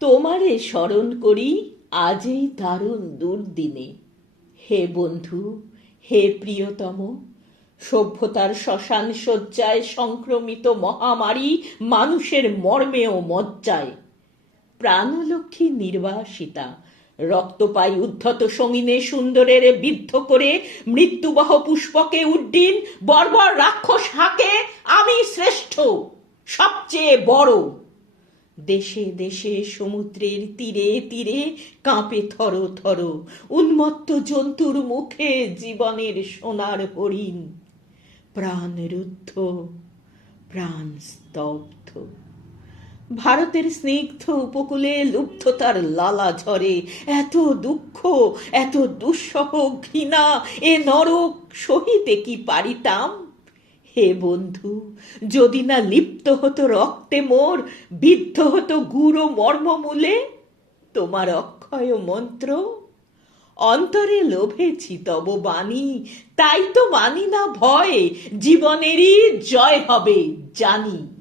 তোমারে স্মরণ করি আজ এই দারুণ দুর্দিনে। হে বন্ধু, হে প্রিয়তম, সভ্যতার শ্মশান শয্যায় সংক্রমিত মহামারী মানুষের মর্মে ও মজ্জায়। প্রাণলক্ষ্মী নির্বাসিতা রক্তপাই উদ্ধত সঙ্গিনে সুন্দরের বিদ্ধ করে মৃত্যুবহ পুষ্পকে উড্ডিন বর্বর রাক্ষস হাকে আমি শ্রেষ্ঠ, সবচেয়ে বড়। দেশে দেশে সমুদ্রের তীরে তীরে কাঁপে থর থর উন্মত্ত জন্তুর মুখে জীবনের সোনার হরিণ। প্রাণ রুদ্ধ, প্রাণ স্তব্ধ। ভারতের স্নিগ্ধ উপকূলে লুব্ধতার লালা ঝরে। এত দুঃখ, এত দুঃসহ ঘৃণা, এ নরক সহিতে কি পারিতাম? হে বন্ধু, যদি না লিপ্ত হতো রক্তে মোর, বিদ্ধ হতো গুড় মর্মমূলে তোমার অক্ষয় মন্ত্র। অন্তরে লোভেছি তব বাণী, তাই তো মানি না ভয়, জীবনেরই জয় হবে জানি।